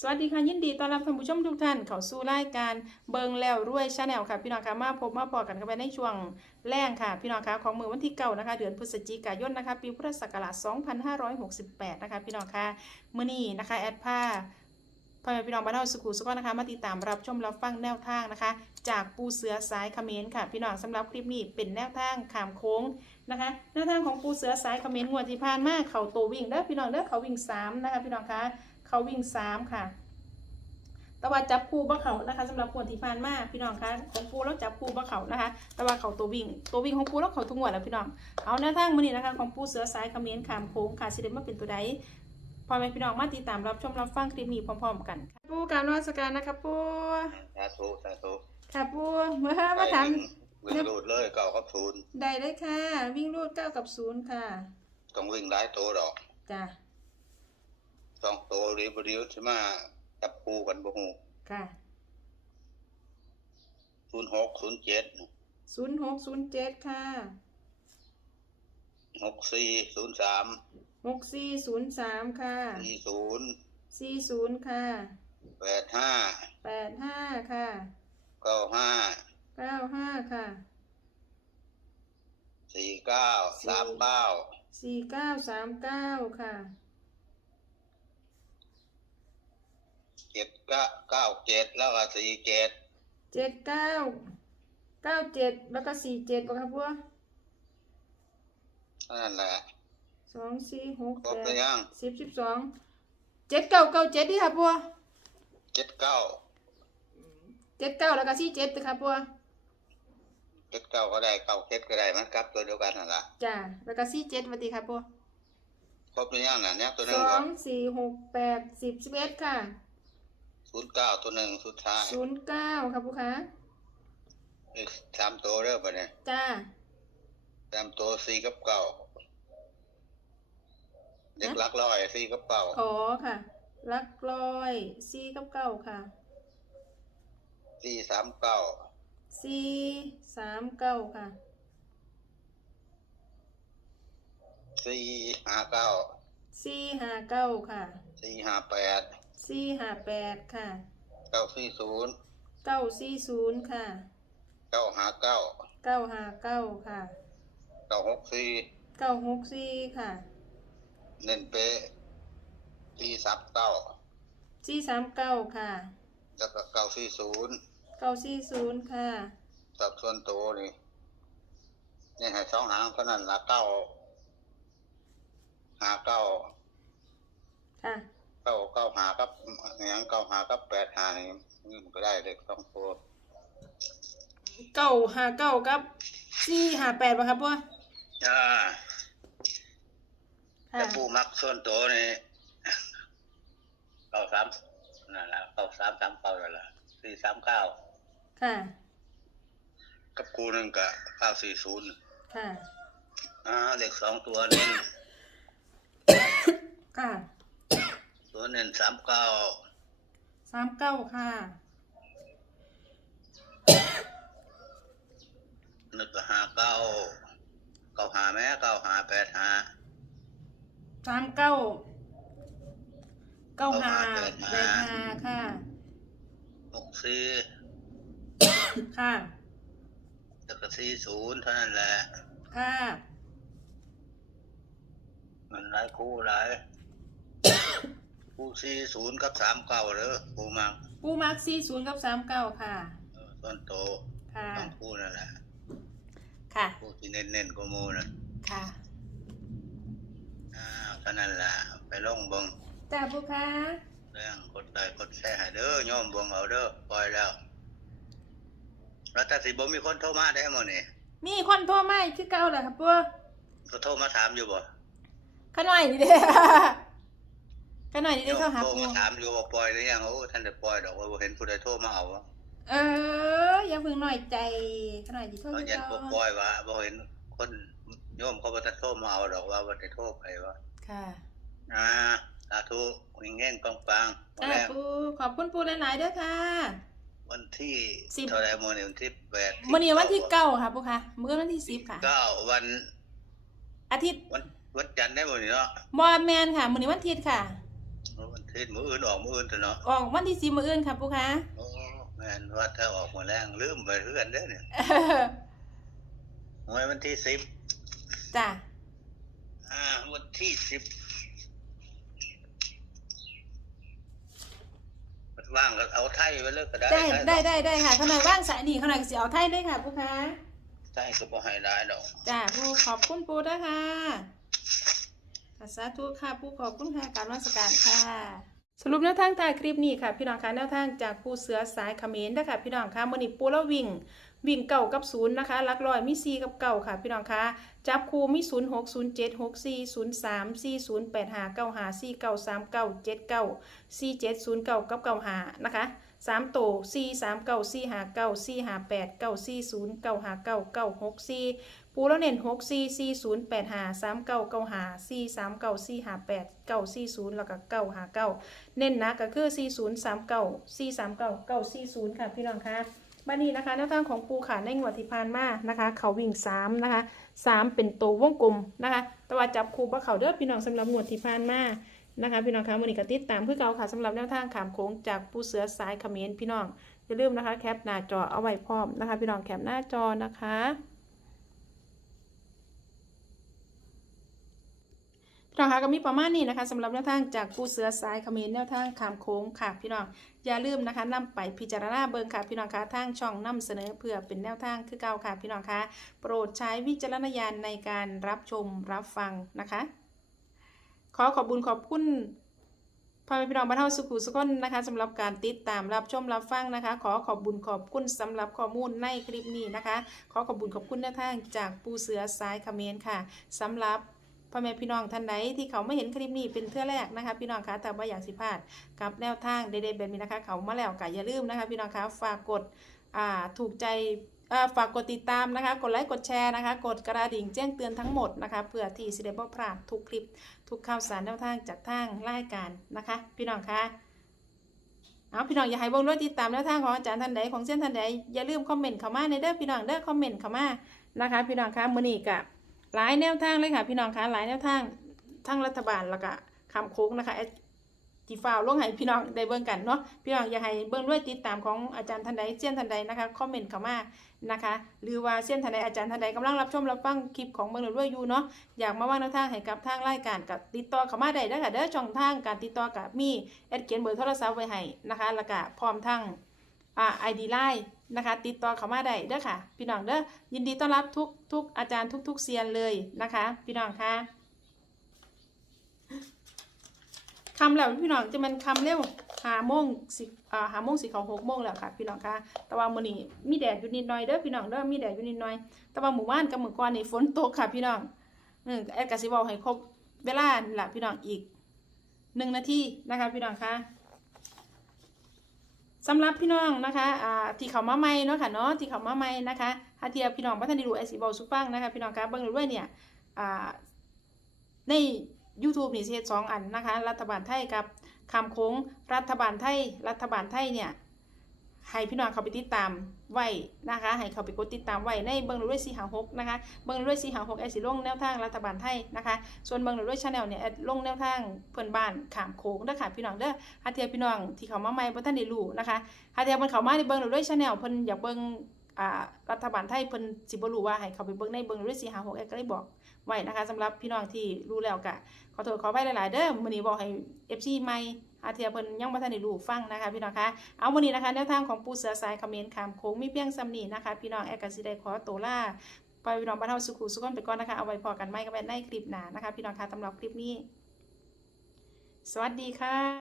สวัสดีค่ะยินดีต้อนรับท่านผู้ชมทุกท่านเข้าสู่รายการเบิงแล้วรวยชาแนลค่ะพี่น้องคะมาพบมาพอกันกันไปในช่วงแรงค่ะ พี่น้องคะของมือวันที่เก้านะคะ เดือนพฤศจิกายนนะคะ ปีพุทธศักราช 2568 นะคะ พี่น้องคะมื้อนี้นะคะแอดผ้าพ่อแม่พี่น้องบ้านเฮาสุขุสุขนะคะมาติดตามรับชมรับฟังแนวทางนะคะ จากปูเสือสายเขมรค่ะ พี่น้องสำหรับคลิปนี้เป็นแนวทางขามโค้งนะคะแนวทางของปูเสือสายเขมรงวดที่ผ่านมาเขาตัววิ่งเด้อพี่น้องเด้อเขาวิ่งสามนะคะพี่น้องคะ เขาวิ่งสามค่ะ แต่ว่าจับคู่บ่เขานะคะสำหรับคนที่ผ่านมาพี่น้องคะของปูแล้วจับคู่บ่เขานะคะ แต่ว่าเขาตัววิ่ง ตัววิ่งของปูแล้วเขาทุกงวดแล้วพี่น้อง เอาแนวทางมื้อนี้นะคะ ของปูเสือสายเขมิ้นขามโค้งค่ะสิเดมาเป็นตัวใดพอแม่พี่น้องมาติดตามรับชมรับฟังคลิปนี้พร้อม ๆ กันค่ะปูการนวัตการนะคะปูสาธุสาธุค่ะปูเมื่อมาถามวิ่งรูดเลยเก่ากับศูนย์ได้เลยค่ะ วิ่งรูดเก้ากับศูนย์ค่ะ ต้องวิ่งหลายตัวดอก จ้ะ สองตัวรีบริวใช่ไหมจับคู่กันบ่ฮู้ค่ะศูนย์หกศูนย์เจ็ดศูนย์หกศูนย์เจ็ดค่ะหกสี่ศูนย์สามหกสี่ศูนย์สามค่ะสี่ศูนย์สี่ศูนย์ค่ะแปดห้าแปดห้าค่ะเก้าห้าเก้าห้าค่ะสี่เก้าสามเก้าสี่เก้าสามเก้าค่ะ จ็ดเก้าเก้าเจ็ดแล้วก็สี่เจ็ดเจ็ดเก้าเก้าเจ็ดแล้วก็สี่เจ็ดป่ะครับพวกนั่นแหละสองสี่หกครบแปหรือยัดงสิบสิบสองเจ็ดเก้าเก้าเจ็ดดิครับพวกเจ็ดเก้าเจ็ดเก้าแล้วก็สี่เจ็ดครับพวกเจ็ดเก้าก็ได้เก้าเจ็ดก็ได้มันกลับตัวเดียวกันนั่นแหละจ้าแล้วก็สี่เจ็ดวันดีครับพวกครบหรือยังน่ะเนี่ยตัวหสนึ่งองสี่หกแปดสิบสิบเอ็ดค่ะ ศูนย์เก้าตัวหนึ่งสุดท้ายศูนย์เก้าครับพวกคะอีกสามตัวเด้อปะเนี่ยจ้าตามตัวสี่กับเก้าเด็กหลักร้อยสี่กับเก้าขอค่ะ ลักลอยสี่กับเก้าค่ะสี่สามเก้าสี่สามเก้าค่ะสี่ห้าเก้าสี่ห้าเก้าค่ะสี่ห้าแปด สี่ห้าแปดค่ะ เก้าสี่ศูนย์เก้าสี่ศูนย์ค่ะ เก้าห้าเก้าเก้าห้าเก้าค่ะ เก้าหกสี่เก้าหกสี่ค่ะเน้นเป๊ะสี่สามเก้าสี่สามเก้าค่ะแล้วก็เก้าสี่ศูนย์เก้าสี่ศูนย์ค่ะสับส่วนตัวนี่นี่ให้สองหางเท่านั้นละเก้าหาเก้าค่ะ เก้าเก้าหากับอย่างเก้าหากับแปดหานี่มันก็ได้เด็กสองตัวเก้าห้าเก้ากับสี่ห้าแปดป่ะครับพ่ออ่าค่ะแต่ผู้มักส่วนตัวนี่เก้าสามนั่นแหละเก้าสามสามเก้านั่นแหละสี่สามเก้าค่ะ กับกูหนึ่งกับเก้าสี่ศูนย์ค่ะอ่าเด็กสองตัวนี่ ค่ะ ตัวหนึ่งสามเก้าสามเก้าค่ะ นึกก็หาเก้าเก้าหาแม่เก้าหาแปดหาสามเก้าเก้าห้าเก้าแปห้าดห้าค่ะหกสี่ค่ะแล้วก็สี่ศูนย์เท่านั้นแหละ ค่ะ มันหลายคู่หลาย คู่สี่ศูนย์กับสามเก้าเด้อคู่มักปูมาร์คสี่ศูนย์กับสามเก้าค่ะ เออต้นโตค่ะ ต้องคู่นั่นแหละค่ะคู่ที่เน้นๆก็มูนะค่ะอ้าวเท่านั้นแหละไปลงเบิงจ้าปูคะเรื่องกดไลค์กดแชร์ให้เด้อโยมเบิงเอาเด้อปล่อยแล้วแล้วแต่สิบ่มีคนโทรมาได้หมดนี่มีคนโทรมาอีกคือเก่าเหรอครับปูเขาโทรมาถามอยู่บ่ขาหน่อยนี่เด้ขาหน่อยนี่เด้เข้าหาโทรปูมาถามอยู่ว่าปล่อยหรือยังโอ้ท่านได้ปล่อยดอกว่าบ่เห็นผู้ใดโทรมาเอาวะเอออย่าเพิ่งหน่อยใจขาหน่อยที่โทรเขาคือยันเก่าบ่ปล่อยว่าบ่เห็นคนโยมเขาบ่ทันโทรมาเอาดอกว่าบ่ได้โทรไปว่าค่ะอ่าสาธุวิ่งแง่งปังปังๆจ้าแล้วปูขอบคุณปูหลายๆเด้อค่ะ วันที่สิบ เท่าไหร่มื้อนี้วันที่แปดมื้อนี้วันที่เก้าค่ะปูค่ะมื้อวันที่สิบค่ะ เก้าวันอาทิตย์วันวันจันทร์ได้มื้อนี้เนาะ บอแมนค่ะมื้อนี้วันอาทิตย์ค่ะ วันทิศมืออื่นออกมืออื่นตัวเนาะออกวันที่สิมื้ออื่นค่ะปูคะโอ้แม่นว่าถ้าออกมาแรงลืมไปเพื่อนเด้อเนี่ยหวยวันที่สิบจ้ะอ่าวันที่สิบว่างก็เอาไทยไปเลยก็ได้ได้ทยได้ได้ได้ค่ะขนาดว่างสายนี่ขนาดสิเอาไทยได้ค่ะปูคะไทยก็บ่ให้ได้ดอก จ้ะปูขอบคุณปูด้วยค่ะค่ะ สาธุค่ะผู้ขอบคุณค่ะการวัสการค่ะ สรุปแนวทางทายคลิปนี้ค่ะ พี่น้องคะแนวทางจากผู้เสือสายเขมรนะคะพี่น้องคะมณีปูและวิ่ง วิ่งเก่ากับศูนย์นะคะลักลอยมี4กับเก่าค่ะ พี่น้องคะจับคู่มี0 6 0 7 6 4 0 3 4 0 8 5 9 5 4 9 3 9 7 9 4 7 0เก้าเจ็ดเก้าสี่เจ็ดศูนย์เก้ากับเก้าหานะคะสามโตสี่สามเก้าสี่หาเก้าสี่หาแปดเก้าสี่ศูนย์เก้าหาเก้าเก้าหกสี่ปูแล้วเน้นหกสี่สี่ศูนย์แปดหาสามเก้าเก้าหาสี่สามเก้าสี่หาแปดเก้าสี่ศูนย์แล้วก็เก้าหาเก้าเน้นนะก็คือสี่ศูนย์สามเก้าสี่สามเก้าเก้าสี่ศูนย์ค่ะพี่น้องคะ บ้านนี้นะคะแนวทางของปูค่ะในงวดที่ผ่านมานะคะ เขาวิ่ง3นะคะ3เป็นตัววงกลมนะคะ แต่ว่าจับคูบ่เขาเด้อพี่น้องสำหรับงวดที่ผ่านมานะคะ พี่น้องคะวันนี้ก็ติดตามเพื่อเก่าค่ะสำหรับแนวทางขามโค้งจากปูเสือสายเขมรพี่น้องอย่าลืมนะคะแคปหน้าจอเอาไว้พร้อมนะคะ พี่น้องแคปหน้าจอนะคะ พี่น้องคะก็มีประมาณนี้นะคะสำหรับแนวทางจากปูเสือสายเขมรแนวทางขามโค้งค่ะพี่น้องอย่าลืมนะคะนำไปพิจารณาเบิ่งค่ะพี่น้องคะทางช่องนำเสนอเพื่อเป็นแนวทางคือเก่าค่ะพี่น้องคะโปรดใช้วิจารณญาณในการรับชมรับฟังนะคะ ขอขอบคุญขอบคุณพ่อแม่พี่น้องบ้านเฮาสุขุสุขคนนะคะสำหรับการติดตามรับชมรับฟังนะคะ ขอขอบบุญขอบคุณสำหรับข้อมูลในคลิปนี้นะคะ ขอขอบบุญขอบคุณแนวทางจากปูเสือสายเขมรค่ะสำหรับ พ่อแม่พี่น้องท่านใดที่เขาไม่เห็นคลิปนี้เป็นเทื่อแรกนะคะ พี่น้องคะแต่ว่าอยากสิพลาดกับแนวทางเด็ดๆแบบนี้นะคะ เขามาแล้วก็อย่าลืมนะคะ พี่น้องคะฝากกดอ่าถูกใจฝากกดติดตามนะคะ กดไลค์ กดแชร์นะคะ กดกระดิ่งแจ้งเตือนทั้งหมดนะคะเพื่อที่สิได้บ่พลาดทุกคลิป ทุกข่าวสารแนวทางจากทางรายการนะคะ พี่น้องคะเอาพี่น้องอย่าให้เบิ่งด้วยติดตามแนวทางของอาจารย์ท่านใดของเส้นท่านใดอย่าลืมคอมเมนต์เข้ามาในเด้อพี่น้องเด้อคอมเมนต์เข้ามานะคะ พี่น้องคะมือนี้กับ หลายแนวทางเลยค่ะ พี่น้องคะหลายแนวทางทั้งรัฐบาลแล้วก็คำโค้งนะคะแอดจีฟ้าวลงให้พี่น้องได้เบิ่งกันเนาะพี่น้องอยากให้เบิ่งด้วยติดตามของอาจารย์ทันใดเซียนทันใดนะคะคอมเมนต์เข้ามานะคะ หรือว่าเซียนทันใดอาจารย์ทันใดกำลังรับชมรับฟังคลิปของเบิ่งด้วยอยู่เนาะอยากมาว่าแนวทางให้กับทางรายการกับติดต่อเข้ามาได้เด้ค่ะเด้อช่องทางการติดต่อกับมีแอดเขียนเบอร์โทรศัพท์ไว้ให้นะคะแล้วก็พร้อมทั้งอ่าไอดีไลน์ นะคะ ติดต่อเขามาได้เด้อค่ะ พี่น้องเด้อยินดีต้อนรับทุกทุกอาจารย์ทุกทุกเซียนเลยนะคะ พี่น้องค่ะคำแล้วพี่น้องจะมันคำเร็วหาโมงสิอ่าหาโมงสิเขาหกโมงแล้วค่ะพี่น้องค่ะแต่ว่ามื้อนี้มีแดดอยู่นิดหน่อยเด้อพี่น้องเด้อมีแดดอยู่นิดหน่อย แต่ว่าหมู่บ้านกับหมู่ก่อนนี่ฝนตกค่ะพี่น้องอืมแอดกสิบอกให้ครบเวลาล่ะพี่น้องอีกหนึ่งนาทีนะคะพี่น้องค่ะ สำหรับพี่น้องนะคะอ่าที่เขามาใหม่เนาะค่ะเนาะที่เขามาใหม่นะคะถ้าเทียบพี่น้องพัฒนได้รู้ไอซีบอลสุฟังนะคะพี่น้องคะเบิ่งด้วยเนี่ยอ่าใน YouTube นี่เซตสองอันนะคะ รัฐบาลไทยกับคำโค้งรัฐบาลไทย รัฐบาลไทยเนี่ย ให้พี่น้องเขาไปติดตามไว้นะคะ ให้เขาไปกดติดตามไว้ในเบิ่งด้วยสีหาหกนะคะ เบิ่งด้วยสีหาหกแอดสิลงแนวทางรัฐบาลไทยนะคะ ส่วนเบิ่งด้วยชาแนลเนี่ยแอดลงแนวทางเพื่อนบ้านขามโค้งเด้อค่ะพี่น้องเด้อหาเทียพี่น้องที่เขามาใหม่บ่ทันได้รู้นะคะหาเทียเพิ่นเขามาในเบิ่งด้วยชาแนลเพิ่นอยากเบิ่งอ่ารัฐบาลไทยเพิ่นสิบ่รู้ว่าให้เขาไปเบิ่งในเบิ่งด้วย4 5 6แอก็เลยบอกไว้นะคะสำหรับพี่น้องที่รู้แล้วก็ขอโทษขออภัยหลาย ๆ เด้อมื้อนี้บอกให้ FC ใหม่ อาเทียเพิ่นยังบ่ทันได้รู้ฟังนะคะพี่น้องคะเอาวันนี้นะคะแนวทางของปูเสือสายเขมรขามโค้งมีเพียงสำนีนะคะ พี่น้องแอก็สิได้ขอตัวลาไปพี่น้องบ้านเฮาสุขุสุขคนไปก่อนนะคะเอาไว้พอกันไม่ก็ไม่ในคลิปหน้านะคะ พี่น้องคะสำหรับคลิปนี้ สวัสดีค่ะ